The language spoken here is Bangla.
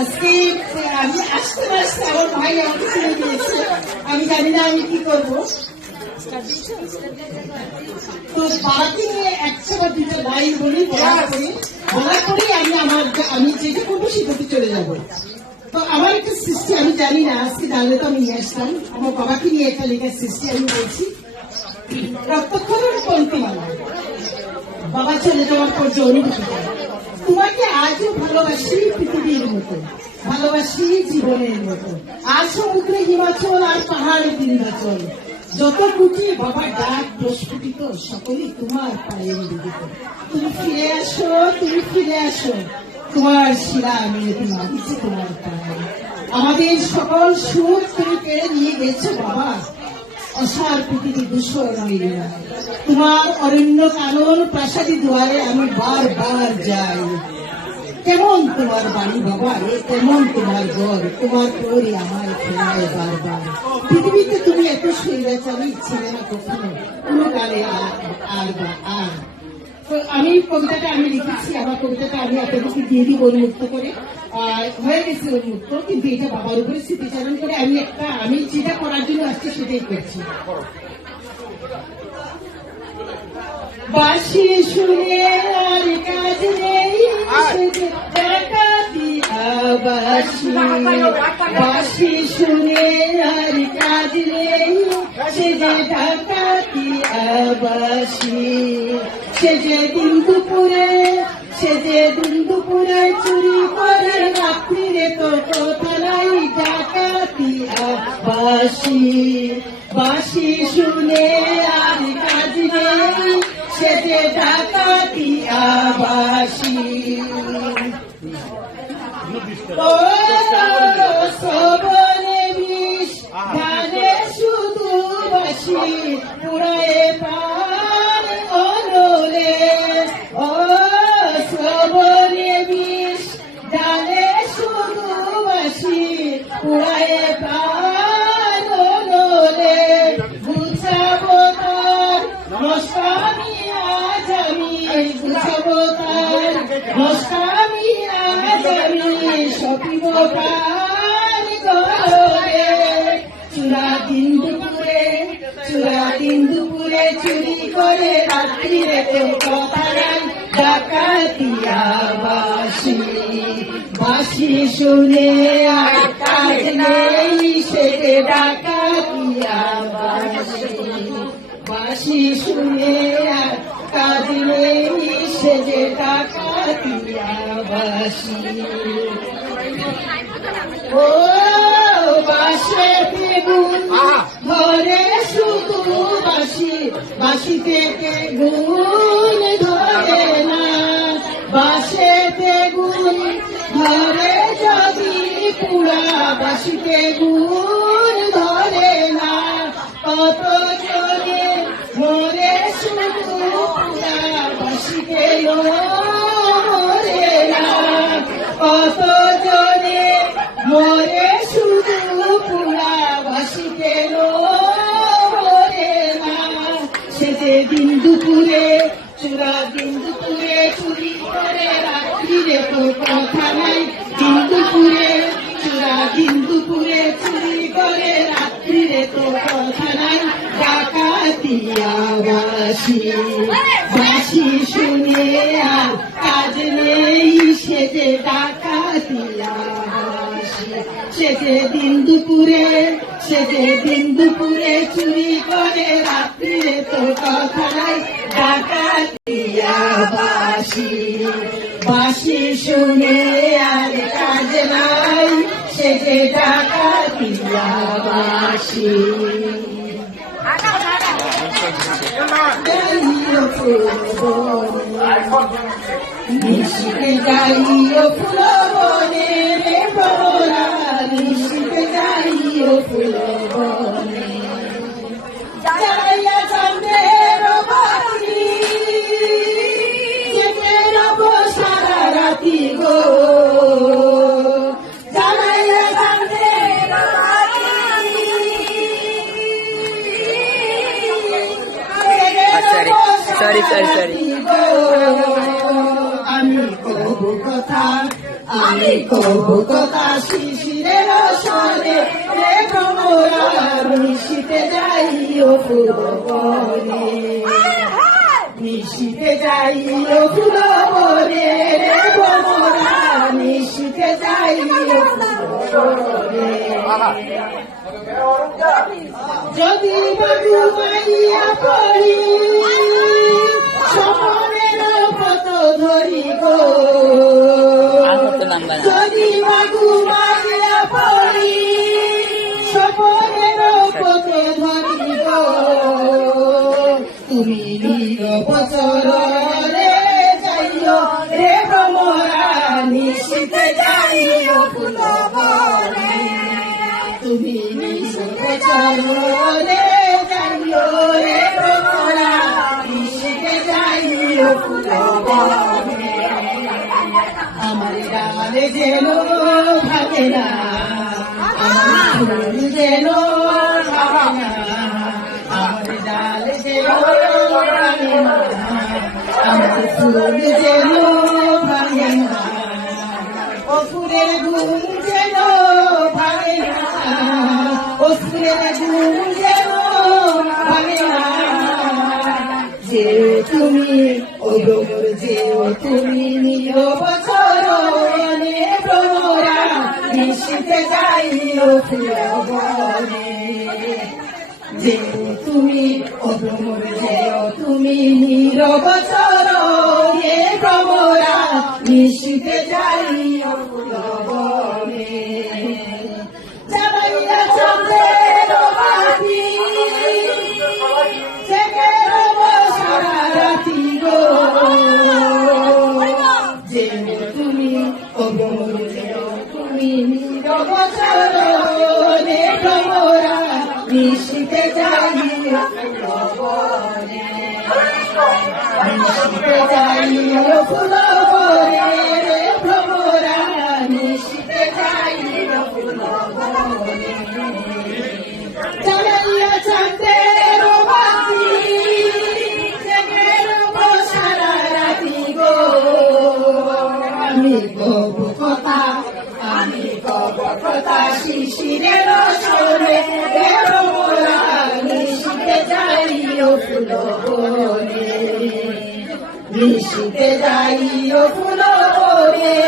আজকে আমি আসতে আসতে আমার ভাই আমাকে ছেড়ে দিয়েছে, আমি জানি না আমি কি করবো। তো বাবাকে নিয়ে একটা বা দুটো লাইন বলি, বলার পরেই আমি যেটা করবো সেটাতে চলে যাবো। তো আমার একটা সৃষ্টি আমি জানি না, আজকে জানলে তো আমি নিয়ে আসলাম। আমার বাবাকে নিয়ে একটা লেখার সৃষ্টি আমি বলছি। রক্তক্ষরণ পন্থীমালা। বাবা চলে যাওয়ার পর যে অনুভূতি, তোমাকে আজও ভালোবাসি পৃথিবীর মতো, ভালোবাসি জীবনের মতো। আর সমুদ্রে হিমাচল, আর পাহাড়ে বিন্ধ্যাচল, যত কুটি বাবার ডাক প্রস্ফুটিত, সকলেই তোমার পায়ে নিবেদিত। তুমি ফিরে আসো, তুমি ফিরে আসো, তোমার শিরা মিনতি মাগিছে তোমার পায়ে। আমাদের সকল সুখ তুমি কেড়ে নিয়ে গেছো বাবা, অসার পৃথিবী দূষণ হইলে না। তোমার অরণ্য কানন প্রাসাদী দুয়ারে আমি বারবার যাই। কেমন তোমার বাড়ি বাবা, কেমন তোমার ঘর, তোমার পরে আমার ফেরায় বারবার। পৃথিবীতে তুমি এত স্বৈরাচারী ছিলে না কখনো, কোনো কালে আর। তো আমি কবিতাটা আমি লিখেছি, আমার কবিতাটা আমি আপনাদেরকে দিয়ে দিব উন্মুক্ত করে। হয়ে গেছে উন্মুক্ত, কিন্তু এটা বাবার উপরে স্মৃতিচারণ করে আমি যেটা করার জন্য আসছি সেটাই করছি। বাঁশি শুনে আর কাজ নেই, বাঁশি শুনে আর কাজ নেই, সে যে ডাকাতি আবাসী। সে যে দিন দুপুরে চুরি করে, রাত্রিরে তো কথা নাই, ডাকাতি আবাসী। বাঁশি শুনে আর কাজ নেই, সে যে ডাকাতি আবাসী। ও সবনে বিষ গানে শুধু বাসি, পুরায়ে পান অনলে। ও সবনে বিষ গানে শুধু বাসি, পুরায়ে পান অনলে। বুঝাবো তার নষ্টামি আজ আমি, বুঝাবো তার নষ্টামি আজ আমি, সপিব পান গলে। চূড়া দিন দুপুরে চুরি করে, রাত্রিরে তো কথা নাই, ডাকাতিয়া বাঁশি। বাঁশি শুনে আর কাজ নেই, সে ডাকাতিয়া বাঁশি। বাঁশি শুনে আর কাজ নেই, সে যে ডাকাতিয়া বাঁশি। ও বাঁশিতে গুণ ধরে শুধু বাঁশি, বাঁশি থেকে গুণ ধরে না। বাঁশিতে গুণ ধরে যদি পুরা, বাঁশিতে গুণ ধরে না। কত জনে মরে শুধু পুরা, বাঁশিতে মরে না। কত জনে মরে শুধু পুরা, বাঁশিতে মরে না। সে যে দিন দুপুরে চুরি করে, রাত্রিরে তো কথা নাই, দিন দুপুরে চুরি করে, রাত্রিরে তো কথা নাই, ডাকাতিয়া বাঁশি। বাঁশি শুনে আর কাজ নেই, সে যে ডাকাতিয়া বাঁশি। সে যে দিন দুপুরে চুরি করে, রাত্রিরে তো কথা নাই, ডাকাতিয়া বাঁশি। বাঁশি শুনে আর কাজ নাই, সে যে ডাকাতিয়া বাঁশি। নিশিতে যাইও ফুল বনে রে বলা, নিশিতে যাইও ফুল বনে। যাইয়া চন্দ্রের বাড়ি, যেতে রব সারা রাতি গো। যাইয়া চন্দ্রের বাড়ি, sorry. আমি কব কথা, আমি কব কথা শিশিরের সনে রে ভ্রমরা মিশিতে যাই ও ফুল বনে, মিশিতে যাই ও ফুল বনে রে ভ্রমরা মিশিতে যাই ও ফুল বনে। যদি বাবু মাইয়া পড়ি স্বপনের পথ ধরি গো, যদি বাবু মাইয়া পড়ি স্বপনের পথ ধরি গো, তুমি নিরবচরে যাইও রে ভ্রমরা নিশিতে যাইও ফুল বনে, তুমি নিশিতে যাইও রে ভ্রমরা নিশিতে যাইও ফুল বনে। আমার ডালে যেন ভাঙে না, আমার ফুল যেন ভাঙে না, আমার ডালে যেন ভাঙে না, আমার ফুল যেন ভাঙে না, ও ফুলের ঘুম যেন ভাঙে না, ও ফুলের ঘুম যেন ভাঙে না। যে তুমি ও গোবর যে তুমি নিরবচরণে ভ্রমরা মিশিতে যাইও ফুল বনে, যে তুমি ও ভ্রমর যে তুমি নিরবচরণে ভ্রমরা মিশিতে যাইও ফুল বনে। জ্বালাইয়া চন্দ্রের বাতি জেগে রব সারা রাতি গো, যে তুমি ও ভ্রমর যে তুমি নিরবচরণে ভ্রমরা মিশিতে যাইও ফুল বনে, মিশিতে যাইও ফুল বনে রে ভ্রমরা মিশিতে যাইও ফুল বনে। জ্বালাইয়া চাঁদের বাতি জেগে রব সারা রাতি গো, আমি কব কথা, আমি কব কথা শিশিরের সনে রে ভ্রমরা মিশিতে যাইও ফুল বনে, মিশিতে যাইও ফুল বনে।